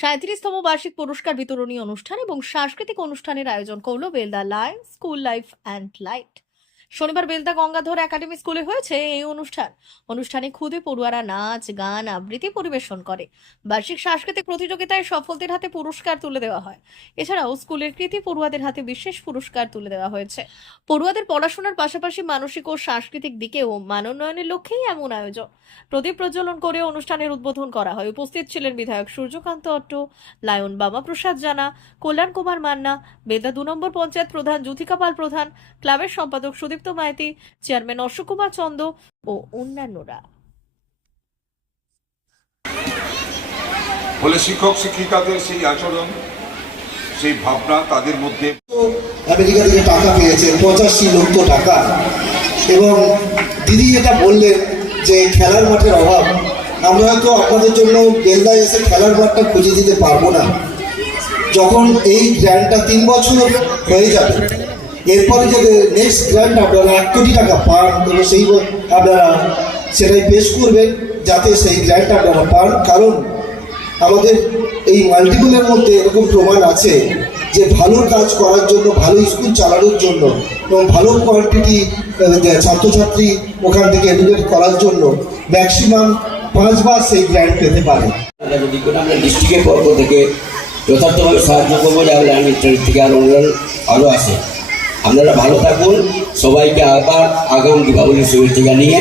সাঁত্রিশতম বার্ষিক পুরস্কার বিতরণী অনুষ্ঠান এবং সাংস্কৃতিক অনুষ্ঠানের আয়োজন করল Belda line school life and light. শনিবার বেলদা গঙ্গাধর একাডেমি স্কুলে হয়েছে এই অনুষ্ঠান। অনুষ্ঠানে খুদে পড়ুয়ারা নাচ, গান, আবৃত্তি পরিবেশন করে। বার্ষিক সাংস্কৃতিক প্রতিযোগিতায় সফলদের হাতে পুরস্কার তুলে দেওয়া হয়। এছাড়াও স্কুলের কৃতি পড়ুয়াদের হাতে বিশেষ পুরস্কার তুলে দেওয়া হয়েছে। পড়ুয়াদের পড়াশোনার পাশাপাশি মানসিক ও সাংস্কৃতিক দিকেও মানোন্নয়নের লক্ষ্যেই এমন আয়োজন। প্রদীপ প্রজ্বলন করে অনুষ্ঠানের উদ্বোধন করা হয়। উপস্থিত ছিলেন বিধায়ক সূর্যকান্ত অট্ট, লায়ন বাবা প্রসাদ জানা, কল্যাণ কুমার মান্না বেদা দু নম্বর পঞ্চায়েত প্রধান জ্যোতিকা পাল প্রধান, ক্লাবের সম্পাদক সুদীপ্ত মাইতি চেয়ারম্যান অশোক কুমার চন্দ ও অন্যান্যরা। বলে শিক্ষক শিক্ষিকাদের সেই আচরণ সেই ভাবনা তাদের মধ্যে আমেরিকা থেকে টাকা পেয়েছেন পঁচাশি লক্ষ টাকা। এবং দিদি এটা বললেন যে খেলার মাঠের অভাব আমরা হয়তো আপনাদের জন্য বেলদায় এসে খেলার মাঠটা খুঁজে দিতে পারব না। যখন এই গ্র্যান্ডটা তিন বছর হয়ে যাবে এরপরে যদি নেক্সট গ্র্যান্ড আপনারা এক কোটি টাকা পান এবং সেই আপনারা সেটাই পেশ করবেন, যাতে সেই গ্র্যান্ড আপনারা পান। কারণ আমাদের এই মাল্টিপুলের মধ্যে এরকম প্রমাণ আছে যে ভালো কাজ করার জন্য, ভালো স্কুল চালানোর জন্য এবং ভালো কোয়ান্টিটি ছাত্রছাত্রী ওখান থেকে এডুকেট করার জন্য ম্যাক্সিমাম পাঁচবার সেই গ্র্যান্ড পেতে পারে। আমরা ডিস্ট্রিক্টের পক্ষ থেকে যথার্থভাবে সাহায্য করব যে ইন্টারনেট থেকে অন্যান্য আরও আসে আপনারা ভালো থাকুন। সবাইকে আবার আগাম দীপাবলির শুভেচ্ছা জানিয়ে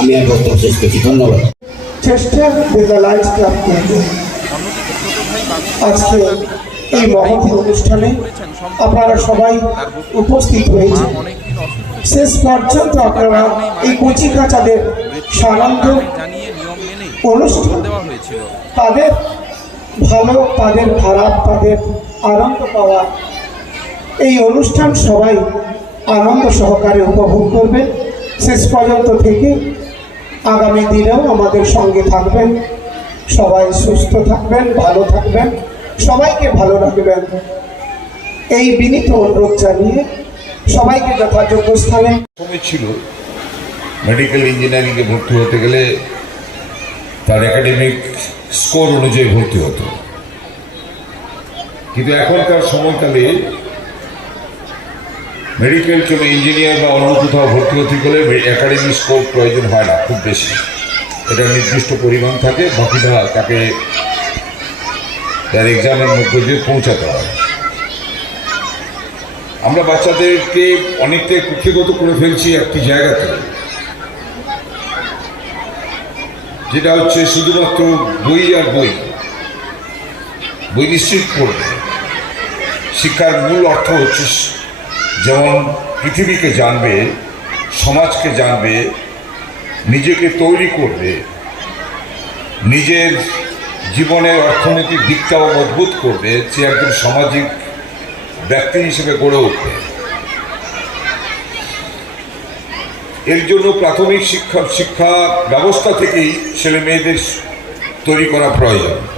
আমি আর বক্তব্য শেষ করছি। ধন্যবাদ। চেষ্টা ক্লাব আজকে এই মহতি অনুষ্ঠানে আপনারা সবাই উপস্থিত হয়েছেন শেষ পর্যন্ত আপনারা এই কচি কাচাদের সানন্দ অনুষ্ঠান, তাদের ভালো, তাদের খারাপ, তাদের আনন্দ পাওয়া এই অনুষ্ঠান সবাই আনন্দ সহকারে উপভোগ করবেন শেষ পর্যন্ত থেকে আগামী দিনেও আমাদের সঙ্গে থাকবেন। সবাই সুস্থ থাকবেন, ভালো থাকবেন, সবাইকে ভালো রাখবেন। এই বিনীত অনুরোধ জানিয়ে সবাইকে যথাযোগ্য স্থানে ছিল মেডিকেল ইঞ্জিনিয়ারিংয়ে ভর্তি হতে গেলে তার একাডেমিক স্কোর অনুযায়ী ভর্তি হতো। কিন্তু এখনকার সময়কালে মেডিকেল কিংবা ইঞ্জিনিয়ার বা অন্য কোথাও ভর্তি হতে গেলে একাডেমিক স্কোর প্রয়োজন হয় না, খুব বেশি। এটা নির্দিষ্ট পরিমাণ থাকে, বাকিটা তাকে তার এক্সামের মধ্যে দিয়ে পৌঁছাতে হয়। আমরা বাচ্চাদেরকে অনেকটাই কুক্ষিগত করে ফেলছি একটি জায়গাতে। যেটা হচ্ছে শুধুমাত্র বই আর বই। বই নিশ্চিত করবে। শিক্ষার মূল অর্থ হচ্ছে যেমন পৃথিবীকে জানবে, সমাজকে জানবে, নিজেকে তৈরি করবে, নিজের জীবনের অর্থনৈতিক দিকটাও মজবুত করবে, সে একজন সামাজিক ব্যক্তি হিসেবে গড়ে উঠবে। এর জন্য প্রাথমিক শিক্ষা শিক্ষা ব্যবস্থা থেকেই ছেলে মেয়েদের তৈরি করা প্রয়োজন।